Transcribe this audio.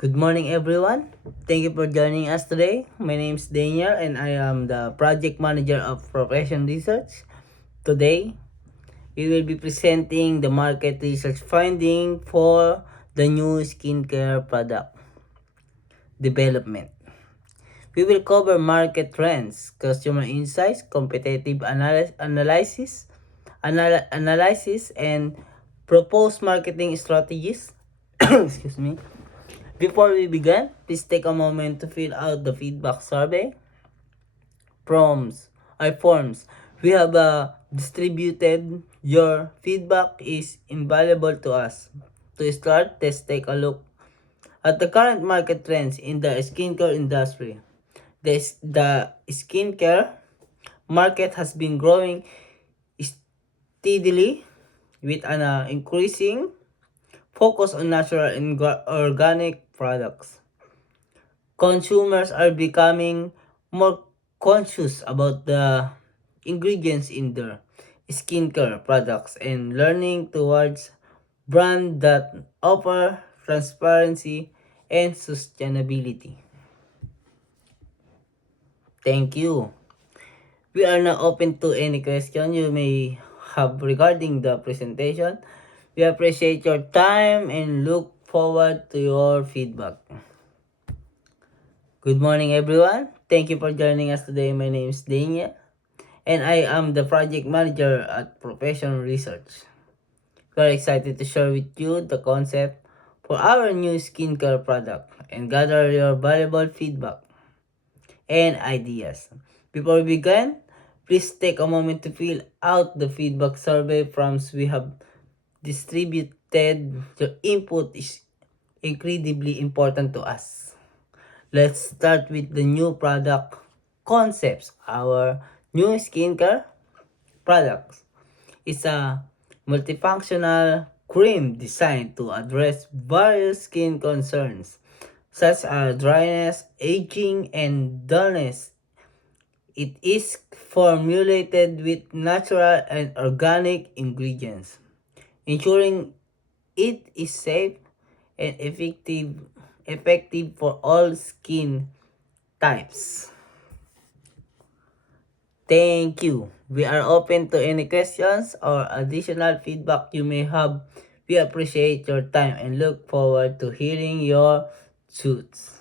Good morning, everyone. Thank you for joining us today. My name is Daniel, and I am the project manager of Profession Research. Today, we will be presenting the market research finding for the new skincare product development. We will cover market trends, customer insights, competitive analysis, and proposed marketing strategies. Excuse me. Before we begin, please take a moment to fill out the feedback survey forms. We have distributed. Your feedback is invaluable to us. To start, let's take a look at the current market trends in the skincare industry. The skincare market has been growing steadily with an increasing focus on natural and organic products. Consumers are becoming more conscious about the ingredients in their skincare products and learning towards brands that offer transparency and sustainability. Thank you. We are now open to any question you may have regarding the presentation. We appreciate your time and look forward to your feedback. Good morning, everyone. Thank you for joining us today. My name is Dania, and I am the project manager at Professional Research. We are excited to share with you the concept for our new skincare product and gather your valuable feedback and ideas. Before we begin, please take a moment to fill out the feedback survey forms we have distributed. Your input is incredibly important to us. Let's start with the new product concepts. Our new skincare products is a multifunctional cream designed to address various skin concerns such as dryness, aging, and dullness. It is formulated with natural and organic ingredients, ensuring it is safe and effective for all skin types. Thank you. We are open to any questions or additional feedback you may have. We appreciate your time and look forward to hearing your thoughts.